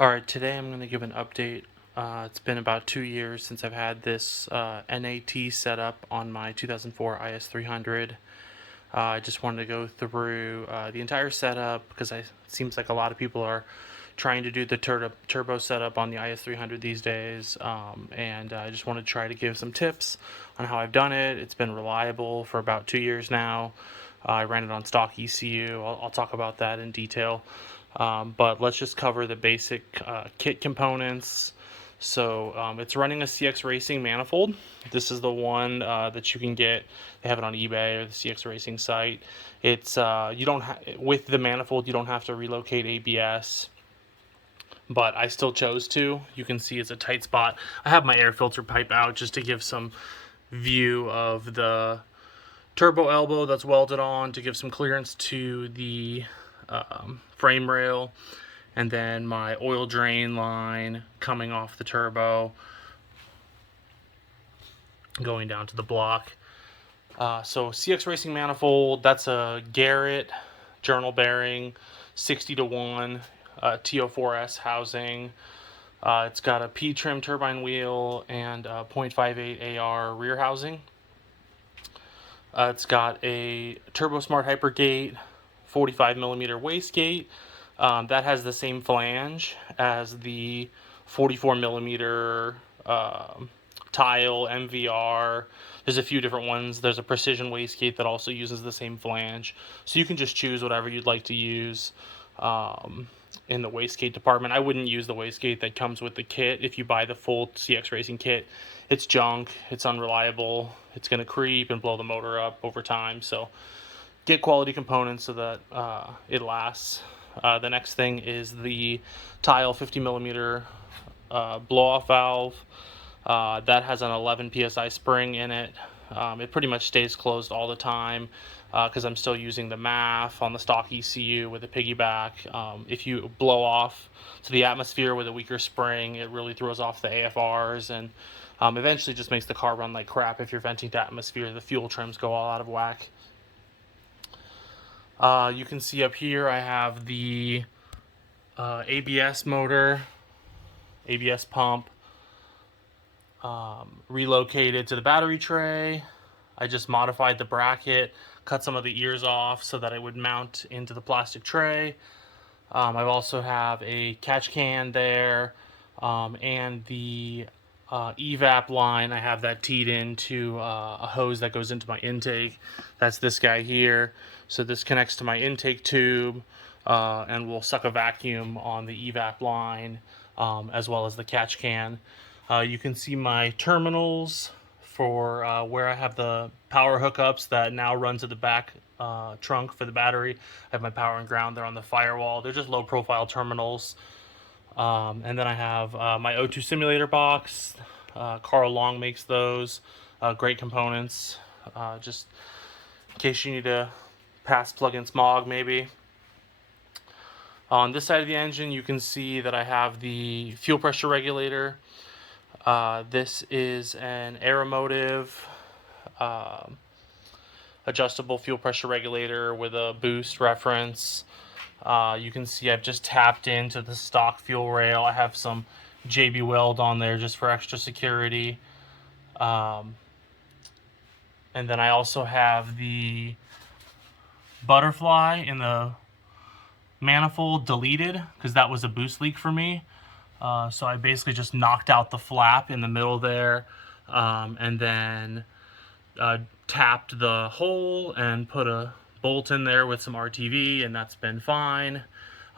Alright, today I'm going to give an update. It's been about 2 years since I've had this NAT set up on my 2004 IS300. I just wanted to go through the entire setup because it seems like a lot of people are trying to do the turbo setup on the IS300 these days, and I just want to try to give some tips on how I've done it. It's been reliable for about 2 years now. I ran it on stock ECU. I'll talk about that in detail. But let's just cover the basic kit components. So it's running a CX Racing manifold. This is the one that you can get. They have it on eBay or the CX Racing site. It's you don't with the manifold you don't have to relocate ABS, but I still chose to. You can see it's a tight spot. I have my air filter pipe out just to give some view of the turbo elbow that's welded on to give some clearance to the frame rail, and then my oil drain line coming off the turbo going down to the block. So CX Racing manifold, that's a Garrett journal bearing 60-to-1 TO4S housing. It's got a P-trim turbine wheel and a 0.58 AR rear housing. It's got a Turbo Smart Hypergate 45mm wastegate. That has the same flange as the 44mm tile MVR. There's a few different ones. There's a precision wastegate that also uses the same flange. So you can just choose whatever you'd like to use in the wastegate department. I wouldn't use the wastegate that comes with the kit. If you buy the full CX Racing kit, it's junk, it's unreliable, it's going to creep and blow the motor up over time. So get quality components so that it lasts. The next thing is the tile 50mm blow-off valve. That has an 11 psi spring in it. It pretty much stays closed all the time because I'm still using the MAF on the stock ECU with a piggyback. If you blow off to the atmosphere with a weaker spring, it really throws off the AFRs and eventually just makes the car run like crap. If you're venting to atmosphere, the fuel trims go all out of whack. You can see up here I have the ABS motor, ABS pump, relocated to the battery tray. I just modified the bracket, cut some of the ears off so that it would mount into the plastic tray. I also have a catch can there, and the evap line, I have that teed into a hose that goes into my intake. That's this guy here. So this connects to my intake tube and will suck a vacuum on the evap line as well as the catch can. You can see my terminals for where I have the power hookups that now run to the back trunk for the battery. I have my power and ground there on the firewall. They're just low profile terminals. And then I have my O2 simulator box. Carl Long makes those. Great components. Just in case you need to pass plug-in smog maybe. On this side of the engine you can see that I have the fuel pressure regulator. This is an Aeromotive adjustable fuel pressure regulator with a boost reference. You can see I've just tapped into the stock fuel rail. I have some JB Weld on there just for extra security. And then I also have the butterfly in the manifold deleted because that was a boost leak for me. So I basically just knocked out the flap in the middle there, and then tapped the hole and put a bolt in there with some RTV, and that's been fine.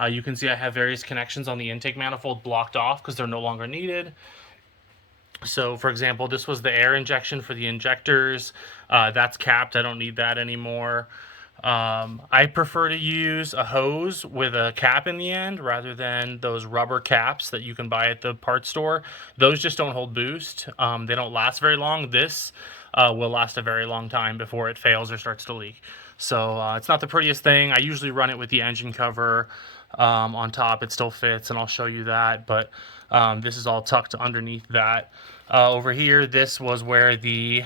You can see I have various connections on the intake manifold blocked off because they're no longer needed. So for example, this was the air injection for the injectors. That's capped. I don't need that anymore. I prefer to use a hose with a cap in the end rather than those rubber caps that you can buy at the parts store. Those just don't hold boost. They don't last very long. This will last a very long time before it fails or starts to leak. So it's not the prettiest thing. I usually run it with the engine cover on top. It still fits, and I'll show you that, but this is all tucked underneath that. Over here, this was where the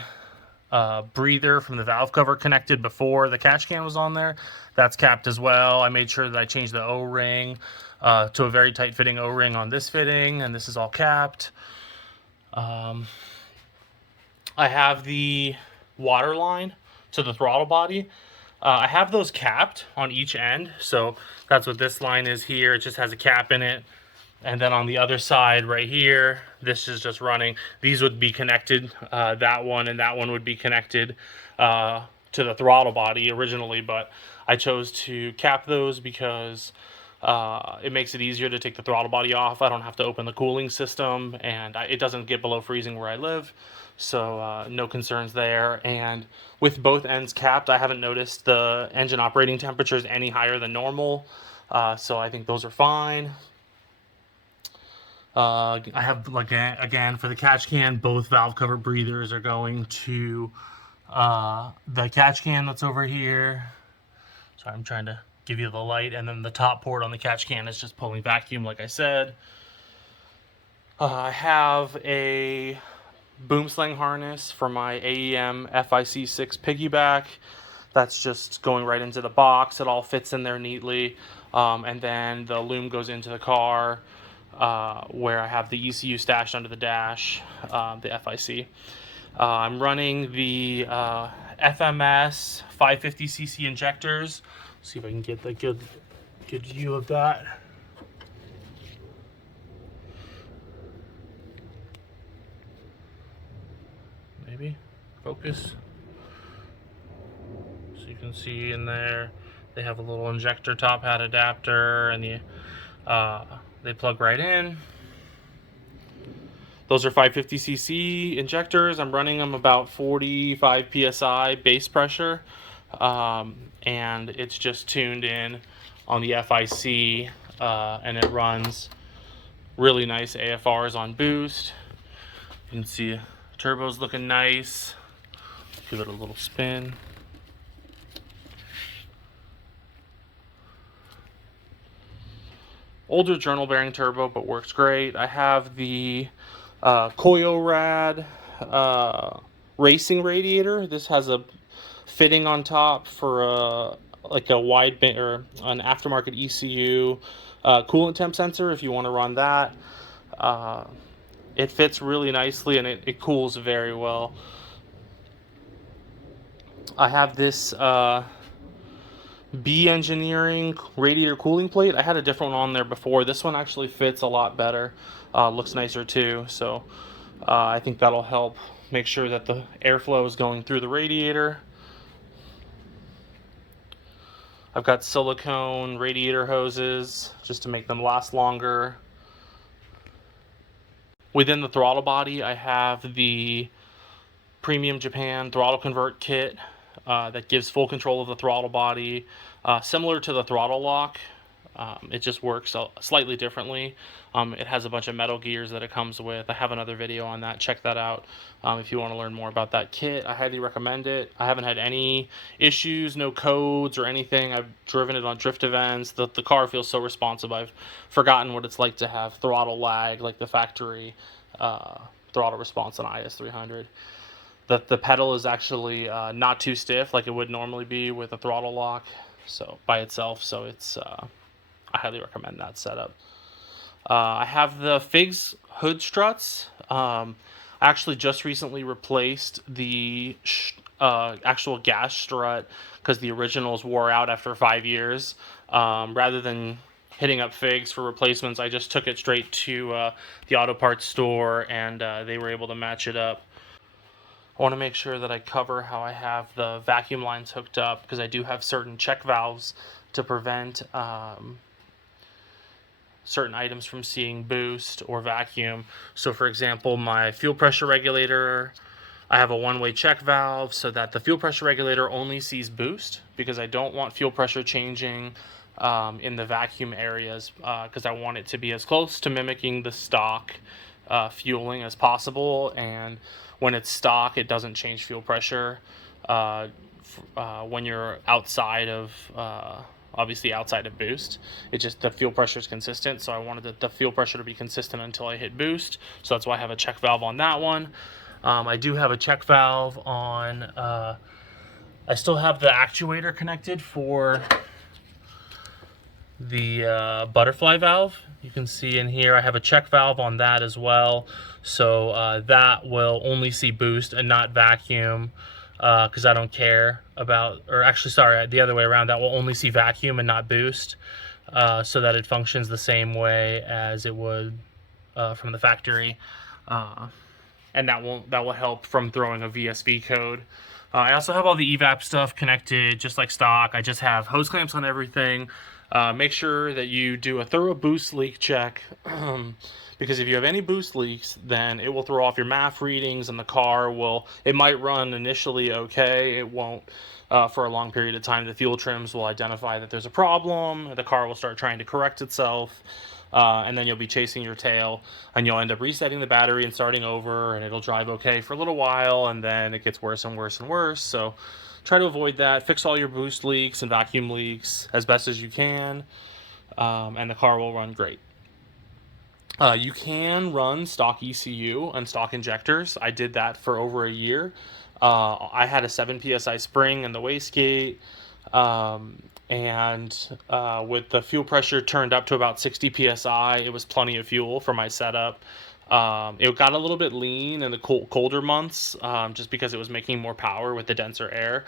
breather from the valve cover connected before the catch can was on there. That's capped as well. I made sure that I changed the O-ring to a very tight fitting O-ring on this fitting, and this is all capped. I have the water line to the throttle body. I have those capped on each end, so that's what this line is here. It just has a cap in it. And then on the other side right here, this is just running. These would be connected, that one and that one would be connected to the throttle body originally, but I chose to cap those because it makes it easier to take the throttle body off. I don't have to open the cooling system, and it doesn't get below freezing where I live, so no concerns there. And with both ends capped, I haven't noticed the engine operating temperatures any higher than normal, so I think those are fine. I have, like, again, for the catch can, both valve cover breathers are going to the catch can that's over here. Sorry, I'm trying to give you the light. And then the top port on the catch can is just pulling vacuum, like I said. I have a boom slang harness for my AEM FIC6 piggyback. That's just going right into the box. It all fits in there neatly. And then the loom goes into the car, where I have the ECU stashed under the dash, the FIC. I'm running the FMS 550cc injectors. Let's see if I can get the good view of that. Maybe focus. So you can see in there they have a little injector top hat adapter, and they plug right in. Those are 550cc injectors. I'm running them about 45 psi base pressure, and it's just tuned in on the FIC, and it runs really nice AFRs on boost. You can see turbo's looking nice. Give it a little spin. Older journal bearing turbo, but works great. I have the Koyorad racing radiator. This has a fitting on top for like a wide band or an aftermarket ECU coolant temp sensor if you want to run that. It fits really nicely, and it cools very well. I have this B Engineering radiator cooling plate. I had a different one on there before. This one actually fits a lot better. Looks nicer too, so I think that'll help make sure that the airflow is going through the radiator. I've got silicone radiator hoses just to make them last longer. Within the throttle body, I have the Premium Japan Throttle Convert Kit that gives full control of the throttle body, similar to the throttle lock. It just works slightly differently. It has a bunch of metal gears that it comes with. I have another video on that. Check that out if you want to learn more about that kit. I highly recommend it. I haven't had any issues, no codes or anything. I've driven it on drift events. The car feels so responsive. I've forgotten what it's like to have throttle lag, like the factory throttle response on IS300. The pedal is actually not too stiff like it would normally be with a throttle lock, so by itself. So it's I highly recommend that setup. I have the Figs hood struts. I actually just recently replaced the actual gas strut because the originals wore out after 5 years. Rather than hitting up Figs for replacements, I just took it straight to the auto parts store, and they were able to match it up. I want to make sure that I cover how I have the vacuum lines hooked up, because I do have certain check valves to prevent certain items from seeing boost or vacuum. So for example, my fuel pressure regulator, I have a one-way check valve so that the fuel pressure regulator only sees boost, because I don't want fuel pressure changing in the vacuum areas, because I want it to be as close to mimicking the stock fueling as possible. And when it's stock, it doesn't change fuel pressure when you're outside of obviously outside of boost. It just, the fuel pressure is consistent, so I wanted the fuel pressure to be consistent until I hit boost, so that's why I have a check valve on that one. I do have a check valve on. I still have the actuator connected for the butterfly valve. You can see in here I have a check valve on that as well, so that will only see boost and not vacuum, because I don't care about, or actually sorry, the other way around, that will only see vacuum and not boost, so that it functions the same way as it would from the factory, and that will help from throwing a VSV code. I also have all the evap stuff connected just like stock. I just have hose clamps on everything. Make sure that you do a thorough boost leak check, because if you have any boost leaks, then it will throw off your MAF readings, and the car it might run initially okay, it won't for a long period of time. The fuel trims will identify that there's a problem, the car will start trying to correct itself, and then you'll be chasing your tail, and you'll end up resetting the battery and starting over, and it'll drive okay for a little while, and then it gets worse and worse and worse. So try to avoid that. Fix all your boost leaks and vacuum leaks as best as you can, and the car will run great. You can run stock ECU and stock injectors. I did that for over a year. I had a 7 psi spring in the wastegate, and with the fuel pressure turned up to about 60 psi, it was plenty of fuel for my setup. It got a little bit lean in the colder months, just because it was making more power with the denser air.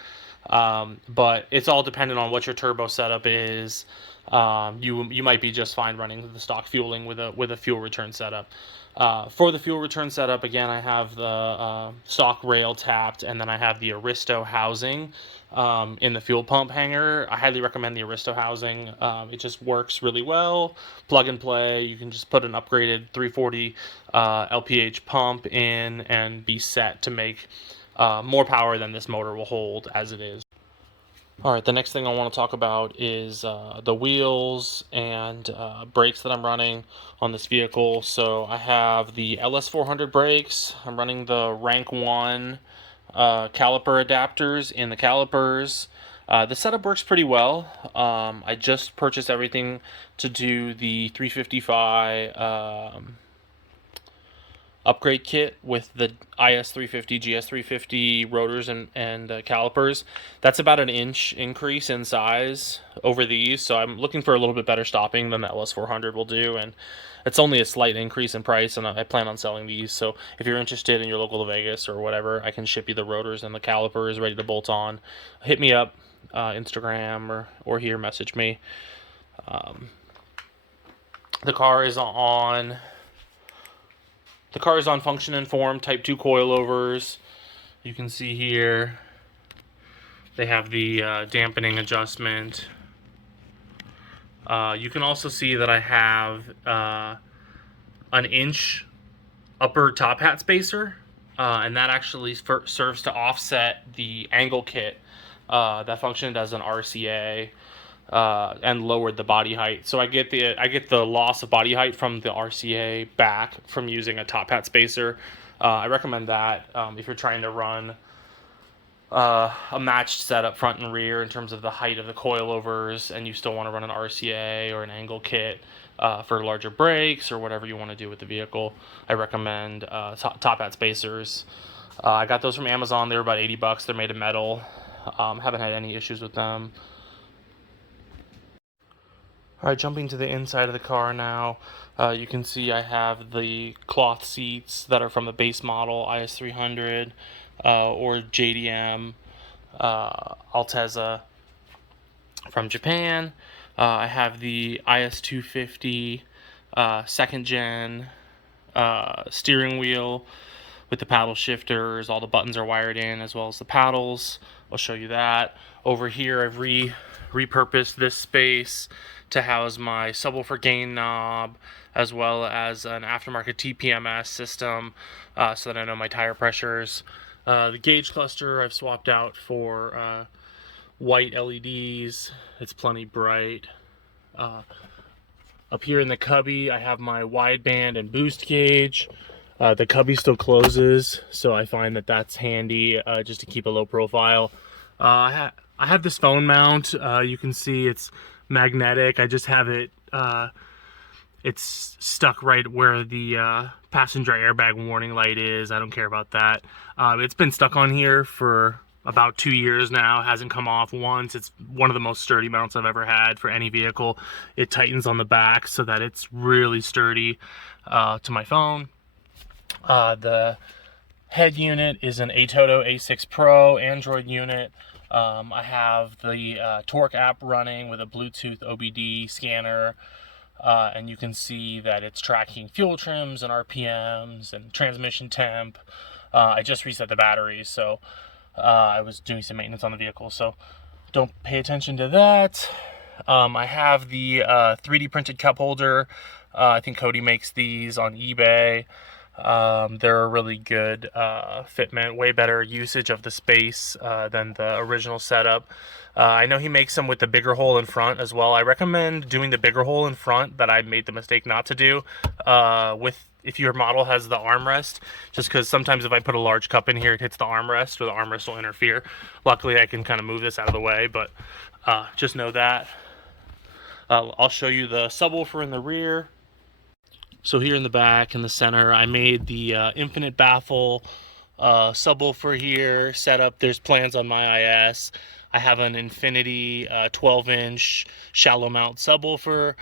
But it's all dependent on what your turbo setup is. You might be just fine running the stock fueling with a fuel return setup. For the fuel return setup, again, I have the stock rail tapped, and then I have the Aristo housing in the fuel pump hanger. I highly recommend the Aristo housing. It just works really well. Plug and play. You can just put an upgraded 340 LPH pump in and be set to make more power than this motor will hold as it is. Alright, the next thing I want to talk about is the wheels and brakes that I'm running on this vehicle. So I have the LS400 brakes. I'm running the Rank 1 caliper adapters in the calipers. The setup works pretty well. I just purchased everything to do the 355 upgrade kit with the IS350, GS350 rotors and calipers. That's about an inch increase in size over these, so I'm looking for a little bit better stopping than the LS400 will do, and it's only a slight increase in price, and I plan on selling these. So if you're interested in your local Vegas or whatever, I can ship you the rotors and the calipers ready to bolt on. Hit me up, Instagram or here, message me. The car is on function and form Type 2 coilovers. You can see here they have the dampening adjustment. You can also see that I have an inch upper top hat spacer, and that actually serves to offset the angle kit that functioned as an RCA. And lowered the body height, so I get the loss of body height from the RCA back from using a top hat spacer. I recommend that if you're trying to run a matched setup front and rear in terms of the height of the coilovers, and you still want to run an RCA or an angle kit for larger brakes or whatever you want to do with the vehicle. I recommend top hat spacers. I got those from Amazon. They were about $80. They're made of metal. Haven't had any issues with them. Alright, jumping to the inside of the car now, you can see I have the cloth seats that are from the base model IS300 or JDM Altezza from Japan. I have the IS250 second gen steering wheel with the paddle shifters. All the buttons are wired in, as well as the paddles. I'll show you that. Over here I've repurposed this space to house my subwoofer gain knob, as well as an aftermarket TPMS system, so that I know my tire pressures. The gauge cluster I've swapped out for white LEDs. It's plenty bright. Up here in the cubby I have my wideband and boost gauge. The cubby still closes, so I find that that's handy just to keep a low profile. I have this phone mount. You can see it's magnetic. I just have it It's stuck right where the passenger airbag warning light is. I don't care about that. It's been stuck on here for about 2 years now. It hasn't come off once. It's one of the most sturdy mounts I've ever had for any vehicle. It tightens on the back so that it's really sturdy to my phone. The head unit is an Atoto A6 Pro Android unit. I have the Torque app running with a Bluetooth OBD scanner. And you can see that it's tracking fuel trims and RPMs and transmission temp. I just reset the batteries, so I was doing some maintenance on the vehicle, so don't pay attention to that. I have the 3D printed cup holder. I think Cody makes these on eBay. They're a really good fitment, way better usage of the space than the original setup. I know he makes them with the bigger hole in front as well. I recommend doing the bigger hole in front that I made the mistake not to do if your model has the armrest, just because sometimes if I put a large cup in here, it hits the armrest, or the armrest will interfere. Luckily, I can kind of move this out of the way, but just know that. I'll show you the subwoofer in the rear. So here in the back, in the center, I made the infinite baffle subwoofer here set up. There's plans on my IS. I have an Infinity 12-inch shallow mount subwoofer.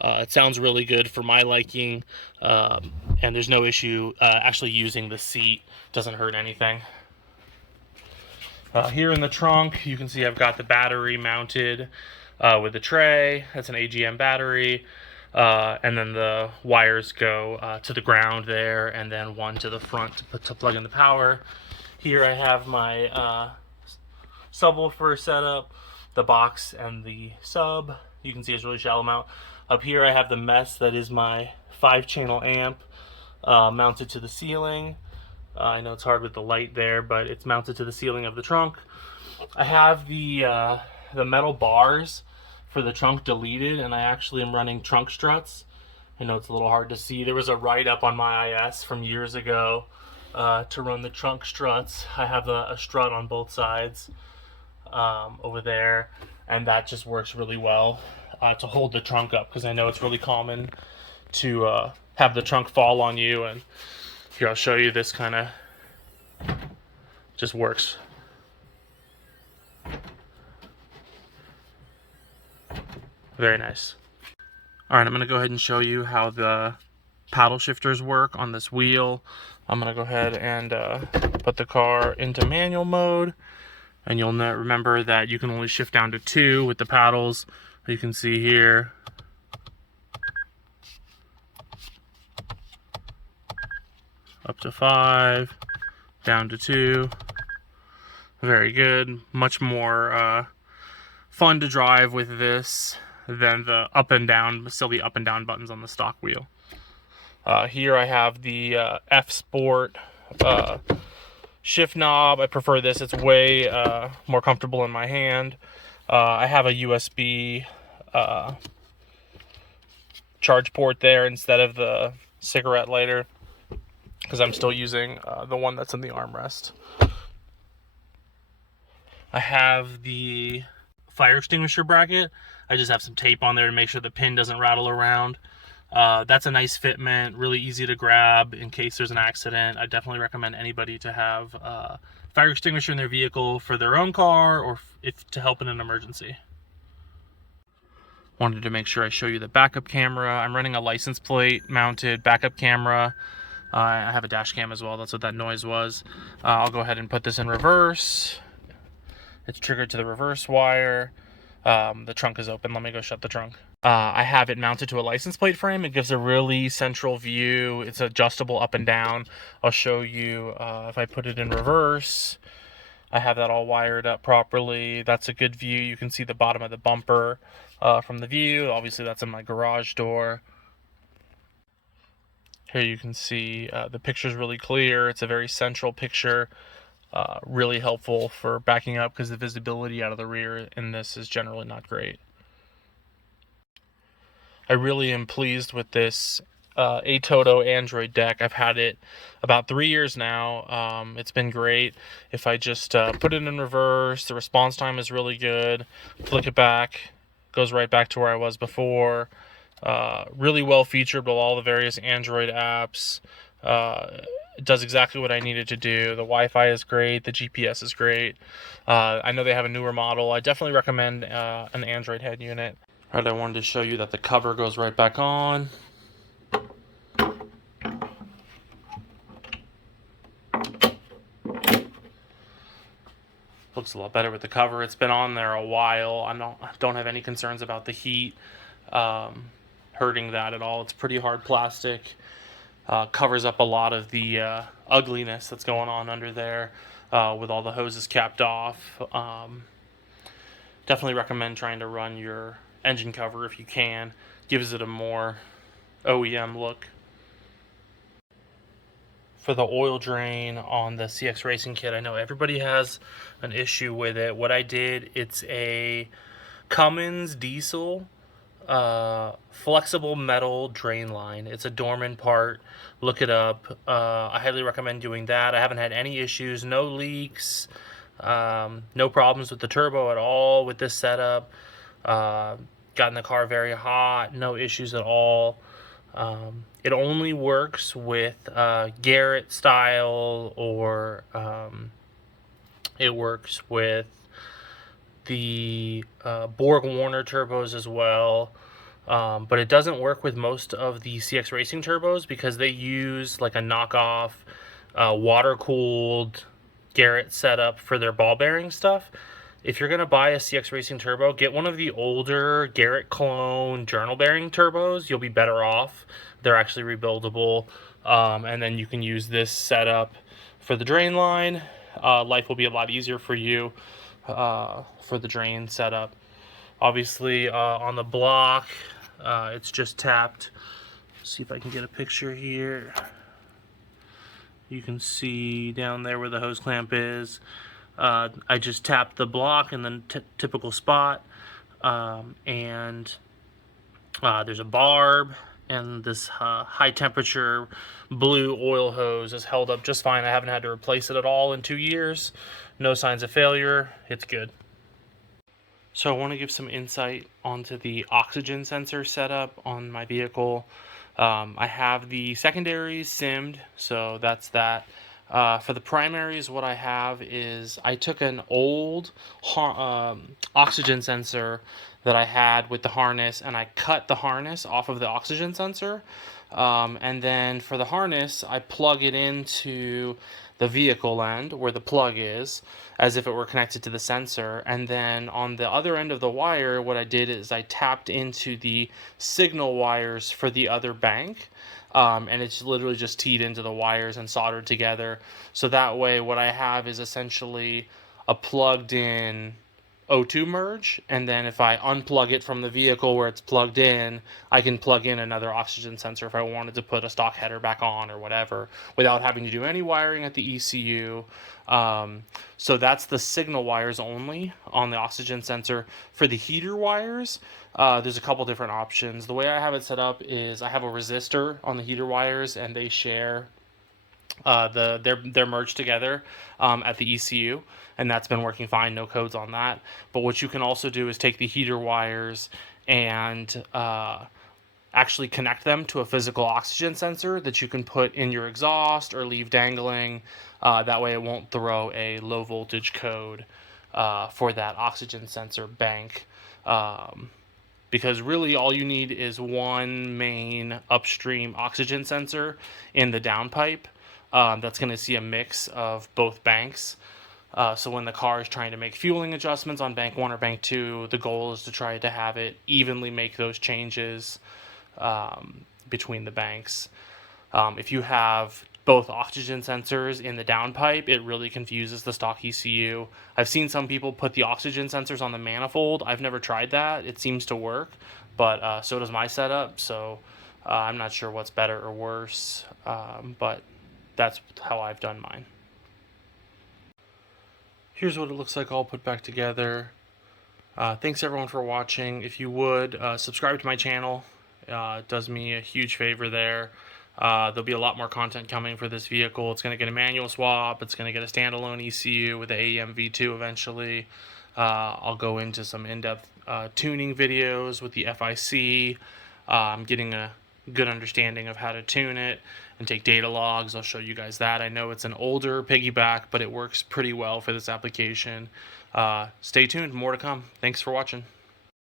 It sounds really good for my liking, and there's no issue actually using the seat. Doesn't hurt anything. Here in the trunk, you can see I've got the battery mounted with the tray. That's an AGM battery. And then the wires go to the ground there, and then one to the front to plug in the power. Here I have my subwoofer set up, the box and the sub. You can see it's really shallow mount. Up here I have the mess that is my 5-channel amp mounted to the ceiling. I know it's hard with the light there, but it's mounted to the ceiling of the trunk. I have the metal bars for the trunk deleted, and I actually am running trunk struts. I know it's a little hard to see. There was a write-up on my IS from years ago to run the trunk struts. I have a strut on both sides over there, and that just works really well to hold the trunk up, because I know it's really common to have the trunk fall on you. And here, I'll show you. This kind of just works. Very nice. All right, I'm going to go ahead and show you how the paddle shifters work on this wheel. I'm going to go ahead and put the car into manual mode, and you'll remember that you can only shift down to 2 with the paddles. You can see here. Up to 5, down to 2. Very good. Much more fun to drive with this than the up and down, still the up and down buttons on the stock wheel. Here I have the F Sport shift knob. I prefer this. It's way more comfortable in my hand. I have a USB charge port there instead of the cigarette lighter, because I'm still using the one that's in the armrest. I have the fire extinguisher bracket. I just have some tape on there to make sure the pin doesn't rattle around. That's a nice fitment, really easy to grab in case there's an accident. I definitely recommend anybody to have a fire extinguisher in their vehicle for their own car, or if to help in an emergency. Wanted to make sure I show you the backup camera. I'm running a license plate mounted backup camera. I have a dash cam as well. That's what that noise was. I'll go ahead and put this in reverse. It's triggered to the reverse wire. The trunk is open. Let me go shut the trunk. I have it mounted to a license plate frame. It gives a really central view. It's adjustable up and down. I'll show you if I put it in reverse. I have that all wired up properly. That's a good view. You can see the bottom of the bumper from the view. Obviously, that's in my garage door. Here you can see the picture's really clear. It's a very central picture. Really helpful for backing up, because the visibility out of the rear in this is generally not great. I really am pleased with this Atoto Android deck. I've had it about 3 years now. It's been great. If I just put it in reverse, the response time is really good. Flick it back, goes right back to where I was before. Really well featured with all the various Android apps. It does exactly what I needed to do. The Wi-Fi is great. The GPS is great. I know they have a newer model. I definitely recommend an Android head unit. All right, I wanted to show you that the cover goes right back on. Looks a lot better with the cover. It's been on there a while. I don't have any concerns about the heat hurting that at all. It's pretty hard plastic. Covers up a lot of the ugliness that's going on under there with all the hoses capped off. Definitely recommend trying to run your engine cover if you can. Gives it a more OEM look. For the oil drain on the CX Racing Kit, I know everybody has an issue with it. What I did, it's a Cummins diesel flexible metal drain line. It's a Dorman part. Look it up. I highly recommend doing that. I haven't had any issues, no leaks, no problems with the turbo at all with this setup. Gotten the car very hot, no issues at all. It only works with Garrett style, or it works with the Borg Warner turbos as well. But it doesn't work with most of the CX Racing turbos because they use like a knockoff water-cooled Garrett setup for their ball bearing stuff. If you're going to buy a CX Racing turbo, get one of the older Garrett clone journal bearing turbos. You'll be better off. They're actually rebuildable. And then you can use this setup for the drain line. Life will be a lot easier for you for the drain setup. Obviously, on the block, it's just tapped. Let's see if I can get a picture here. You can see down there where the hose clamp is. I just tapped the block in the typical spot, and there's a barb, and this high temperature blue oil hose is held up just fine. I haven't had to replace it at all in 2 years. No signs of failure. It's good. So I want to give some insight onto the oxygen sensor setup on my vehicle. I have the secondaries simmed, so that's that. For the primaries, what I have is I took an old oxygen sensor that I had with the harness, and I cut the harness off of the oxygen sensor. And then for the harness, I plug it into the vehicle end where the plug is, as if it were connected to the sensor. And then on the other end of the wire, what I did is I tapped into the signal wires for the other bank. And it's literally just teed into the wires and soldered together. So that way what I have is essentially a plugged in O2 merge, and then if I unplug it from the vehicle where it's plugged in, I can plug in another oxygen sensor if I wanted to put a stock header back on or whatever, without having to do any wiring at the ECU. So that's the signal wires only on the oxygen sensor. For the heater wires, there's a couple different options. The way I have it set up is I have a resistor on the heater wires, and they share they're merged together at the ECU, and that's been working fine, no codes on that. But what you can also do is take the heater wires and actually connect them to a physical oxygen sensor that you can put in your exhaust or leave dangling. That way it won't throw a low voltage code for that oxygen sensor bank. Because really all you need is one main upstream oxygen sensor in the downpipe. That's going to see a mix of both banks. So when the car is trying to make fueling adjustments on bank 1 or bank 2, the goal is to try to have it evenly make those changes between the banks. If you have both oxygen sensors in the downpipe, it really confuses the stock ECU. I've seen some people put the oxygen sensors on the manifold. I've never tried that. It seems to work, but so does my setup. So I'm not sure what's better or worse, but that's how I've done mine. Here's what it looks like all put back together. Thanks everyone for watching. If you would, subscribe to my channel. It does me a huge favor there. There'll be a lot more content coming for this vehicle. It's going to get a manual swap. It's going to get a standalone ECU with the AEM V2 eventually. I'll go into some in-depth tuning videos with the FIC. I'm getting a good understanding of how to tune it and take data logs. I'll show you guys that. I know it's an older piggyback, but it works pretty well for this application. Stay tuned, more to come. Thanks for watching.